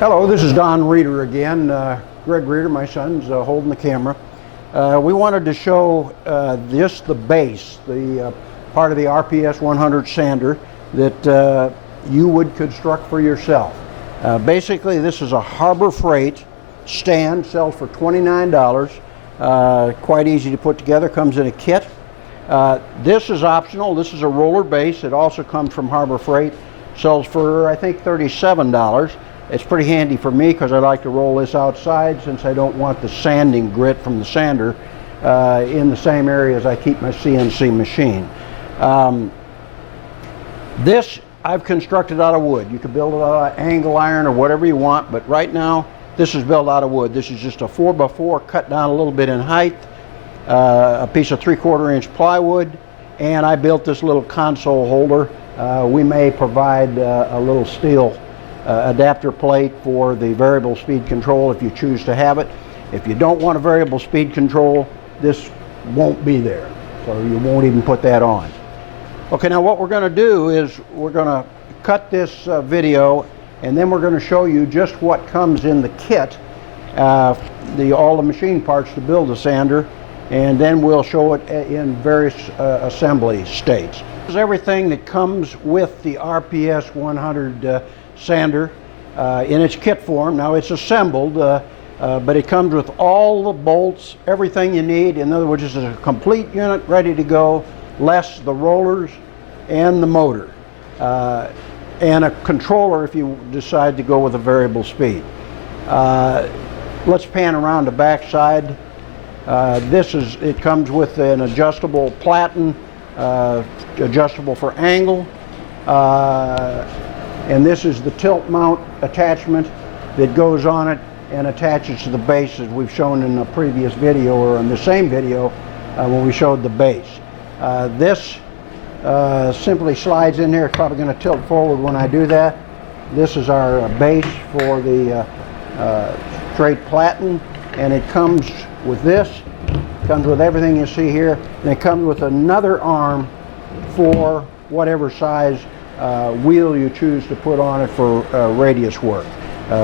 Hello, this is Don Reeder again. Greg Reeder, my son's holding the camera. We wanted to show the base, the part of the RPS 100 sander that you would construct for yourself. Basically, this is a Harbor Freight stand, sells for $29. Quite easy to put together, comes in a kit. This is optional. This is a roller base. It also comes from Harbor Freight, sells for I think $37. It's pretty handy for me because I like to roll this outside since I don't want the sanding grit from the sander in the same area as I keep my CNC machine. This I've constructed out of wood. You can build it out of angle iron or whatever you want, but right now this is built out of wood. This is just a 4x4 cut down a little bit in height, a piece of 3/4 inch plywood, and I built this little console holder. We may provide a little steel adapter plate for the variable speed control if you choose to have it. If you don't want a variable speed control, this won't be there, so you won't even put that on. Okay, now what we're going to do is we're going to cut this video, and then we're going to show you just what comes in the kit, all the machine parts to build a sander, and then we'll show it in various assembly states. This is everything that comes with the RPS 100 sander in its kit form. Now it's assembled, but it comes with all the bolts, everything you need. In other words, it's a complete unit ready to go, less the rollers and the motor, and a controller if you decide to go with a variable speed. Let's pan around the back side. It comes with an adjustable platen, adjustable for angle, and this is the tilt mount attachment that goes on it and attaches to the base, as we've shown in a previous video, or in the same video when we showed the base. This simply slides in there. It's probably going to tilt forward when I do that. This is our base for the straight platen, and it comes with this. It comes with everything you see here, and it comes with another arm for whatever size wheel you choose to put on it for radius work,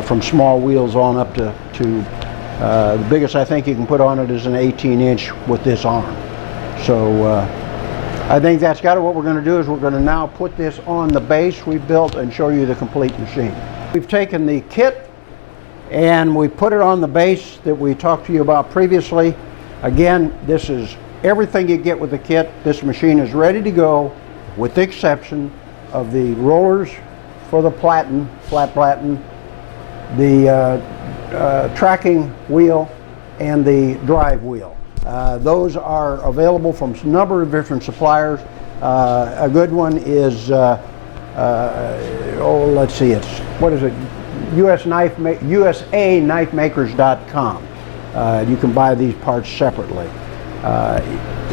from small wheels on up to the biggest I think you can put on it is an 18-inch with this arm. So I think that's got it. What we're going to do is we're going to now put this on the base we built and show you the complete machine. We've taken the kit and we put it on the base that we talked to you about previously. Again, this is everything you get with the kit. This machine is ready to go, with the exception of the rollers for the flat platen, the tracking wheel, and the drive wheel. Those are available from a number of different suppliers. A good one is, let's see, what is it? USAKnifemakers.com. You can buy these parts separately.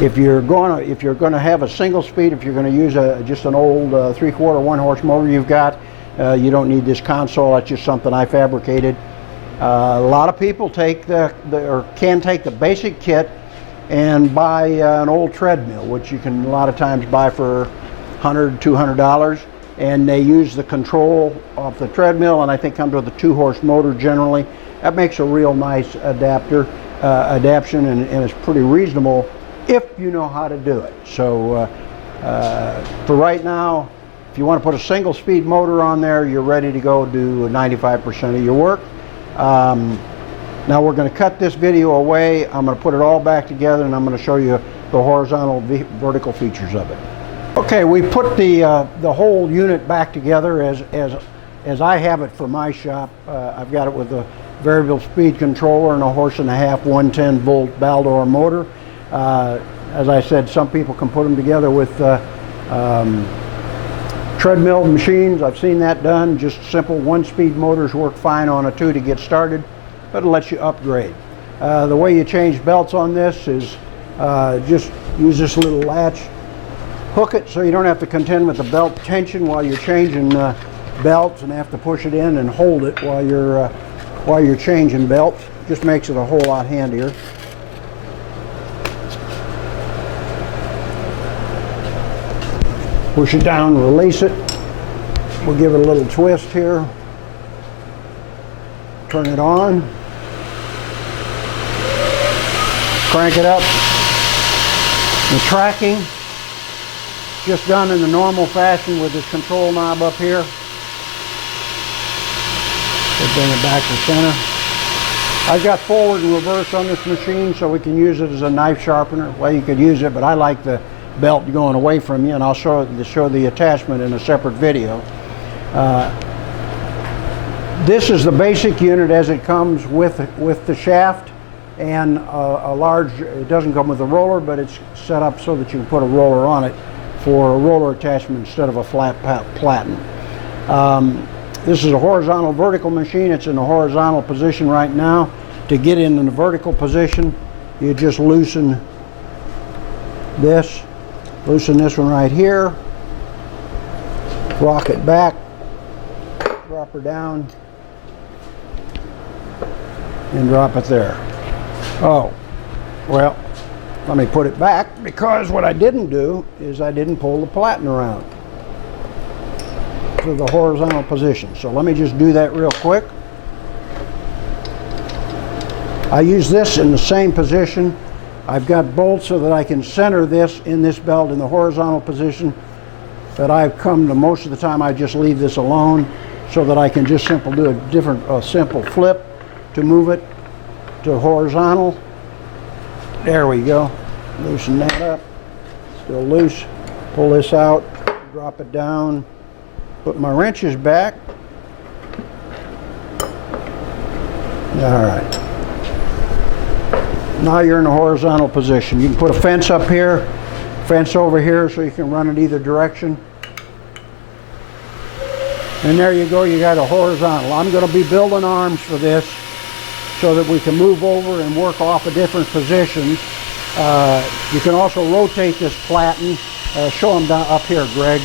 If you're going to have a single speed, if you're going to use just an old 3/4 1-horse motor you've got, you don't need this console. That's just something I fabricated. A lot of people can take the basic kit and buy an old treadmill, which you can a lot of times buy for $100, $200, and they use the control off the treadmill, and I think comes with a 2-horse motor generally. That makes a real nice adaptation, and it's pretty reasonable if you know how to do it. So for right now, if you want to put a single speed motor on there, you're ready to go do 95% of your work. Now we're going to cut this video away. I'm going to put it all back together, and I'm going to show you the horizontal vertical features of it. Okay, we put the whole unit back together as I have it for my shop. I've got it with a variable speed controller and a 1.5 horse 110 volt Baldor motor. As I said, some people can put them together with treadmill machines. I've seen that done. Just simple 1-speed motors work fine on a 2 to get started, but it lets you upgrade. The way you change belts on this is just use this little latch, hook it so you don't have to contend with the belt tension while you're changing belts and have to push it in and hold it while you're changing belts. Just makes it a whole lot handier. Push it down, release it. We'll give it a little twist here. turn it on, crank it up. The tracking, just done in the normal fashion with this control knob up here. We'll bring it back to center. I've got forward and reverse on this machine, so we can use it as a knife sharpener. Well, you could use it, but I like the belt going away from you, and I'll show the attachment in a separate video. This is the basic unit as it comes with the shaft and a large, it doesn't come with a roller, but it's set up so that you can put a roller on it for a roller attachment instead of a flat platen. This is a horizontal vertical machine. It's in the horizontal position right now. To get in the vertical position, you just loosen this one right here, rock it back, drop her down, and drop it there. Oh, well, let me put it back, because what I didn't do is I didn't pull the platen around to the horizontal position. So let me just do that real quick. I use this in the same position. I've got bolts so that I can center this in this belt in the horizontal position, but I've come to most of the time I just leave this alone so that I can just simply do a simple flip to move it to horizontal. There we go. Loosen that up. Still loose. Pull this out, drop it down, put my wrenches back. All right. Now you're in a horizontal position. You can put a fence up here, fence over here, so you can run it either direction. And there you go, you got a horizontal. I'm going to be building arms for this so that we can move over and work off of different positions. You can also rotate this platen. Show them down up here, Greg.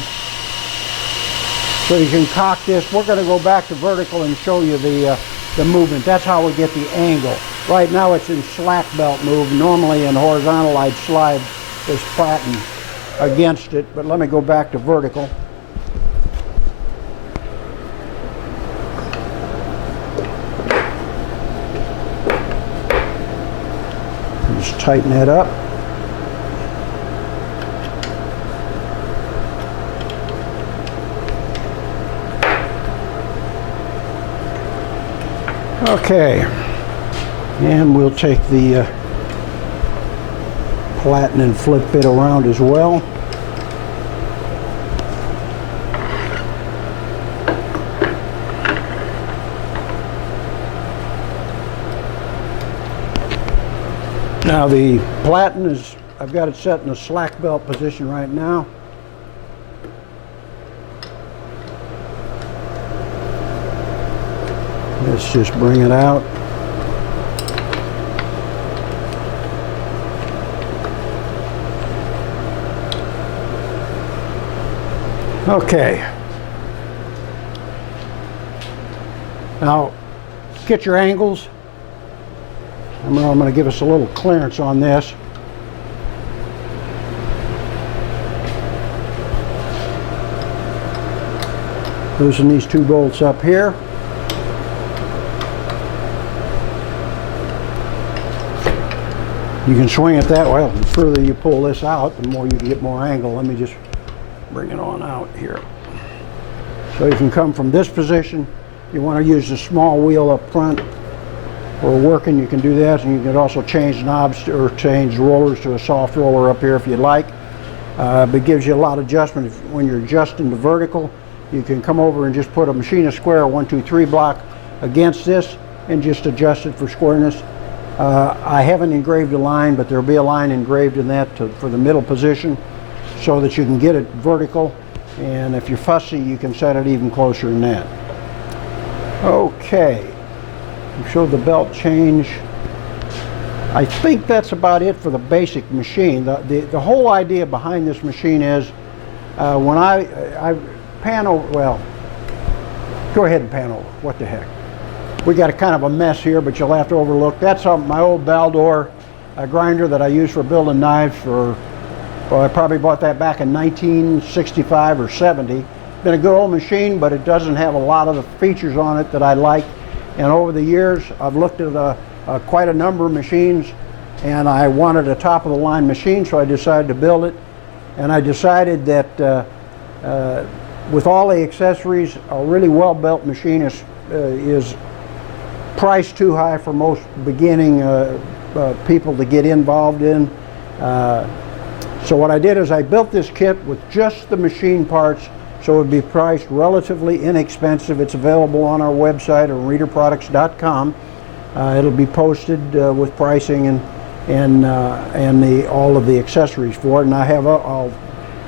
So you can cock this. We're going to go back to vertical and show you the movement. That's how we get the angle. Right now it's in slack belt move. Normally in horizontal I'd slide this platen against it, but let me go back to vertical. Just tighten that up. Okay, and we'll take the platen and flip it around as well. Now the platen is, I've got it set in a slack belt position right now. Let's just bring it out. Okay. Now, get your angles. I'm going to give us a little clearance on this. Loosen these two bolts up here. You can swing it that way. The further you pull this out, the more you can get more angle. Let me just bring it on out here. So you can come from this position. You want to use the small wheel up front. For working, you can do that, and you can also change knobs or change rollers to a soft roller up here if you'd like. But it gives you a lot of adjustment. When you're adjusting the vertical, you can come over and just put a machinist square 1, 2, 3 block against this and just adjust it for squareness. I haven't engraved a line, but there'll be a line engraved in that for the middle position so that you can get it vertical, and if you're fussy you can set it even closer than that. Okay, we showed the belt change. I think that's about it for the basic machine. The whole idea behind this machine is when I pan over, well, go ahead and pan over, what the heck. We got a kind of a mess here, but you'll have to overlook. That's my old Baldor grinder that I use for building knives for, well, I probably bought that back in 1965 or 70. Been a good old machine, but it doesn't have a lot of the features on it that I like. And over the years, I've looked at quite a number of machines, and I wanted a top-of-the-line machine, so I decided to build it. And I decided that with all the accessories, a really well-built machine is priced too high for most beginning people to get involved in. So what I did is I built this kit with just the machine parts, so it would be priced relatively inexpensive. It's available on our website, readerproducts.com. It'll be posted with pricing and all of the accessories for it. And I'll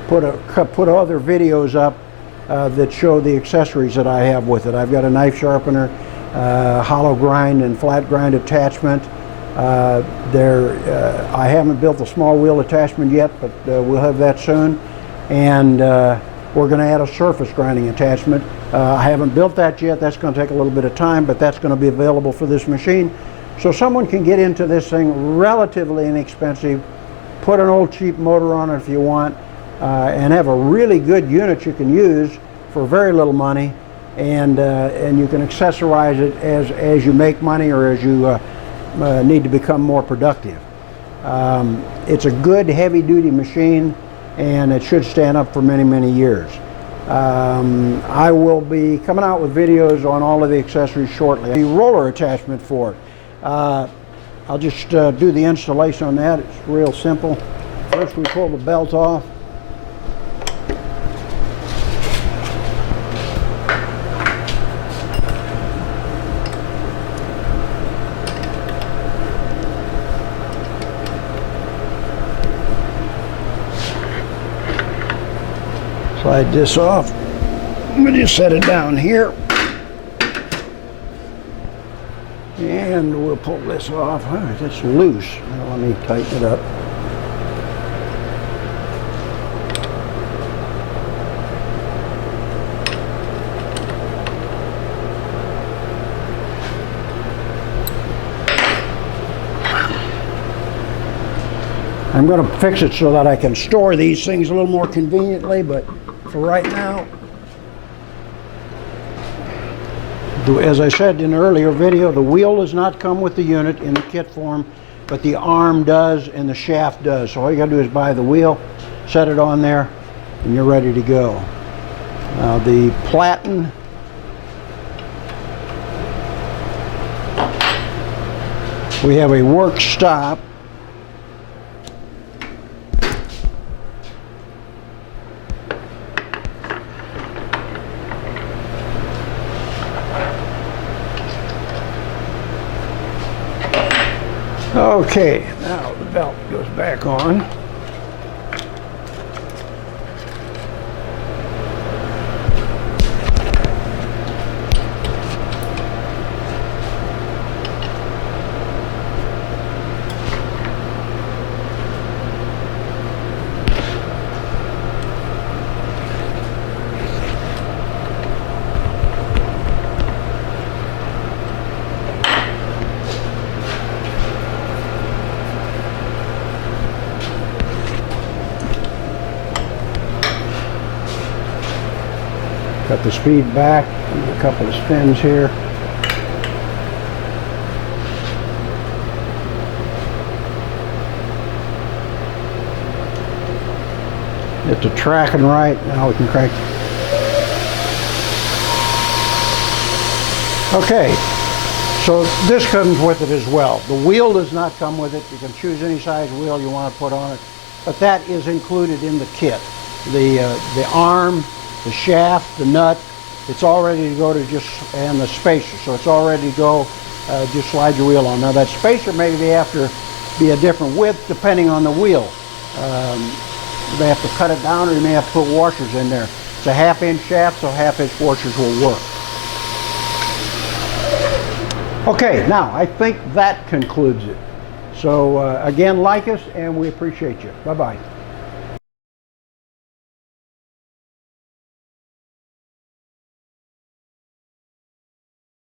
put other videos up that show the accessories that I have with it. I've got a knife sharpener, hollow grind and flat grind attachment. I haven't built the small wheel attachment yet, but we'll have that soon. And we're going to add a surface grinding attachment. I haven't built that yet. That's going to take a little bit of time, but that's going to be available for this machine. So someone can get into this thing relatively inexpensive, put an old cheap motor on it if you want, and have a really good unit you can use for very little money, and you can accessorize it as you make money or as you need to become more productive. It's a good heavy-duty machine, and it should stand up for many, many years. I will be coming out with videos on all of the accessories shortly. The roller attachment for it. I'll just do the installation on that. It's real simple. First we pull the belt off. Slide this off. I'm going to just set it down here. And we'll pull this off. All right, it's loose. Now let me tighten it up. I'm going to fix it so that I can store these things a little more conveniently, but for right now, as I said in an earlier video, the wheel does not come with the unit in the kit form, but the arm does and the shaft does. So all you got to do is buy the wheel, set it on there, and you're ready to go. Now the platen, we have a work stop. Okay, now the belt goes back on. Got the speed back, a couple of spins here. Get the tracking right, now we can crank. Okay, so this comes with it as well. The wheel does not come with it. You can choose any size wheel you want to put on it, but that is included in the kit. The arm, the shaft, the nut, it's all ready to go and the spacer. So it's all ready to go, just slide your wheel on. Now that spacer may have to be a different width depending on the wheel. You may have to cut it down, or you may have to put washers in there. It's a 1/2-inch shaft, so 1/2-inch washers will work. Okay, now I think that concludes it. So again, like us, and we appreciate you. Bye-bye.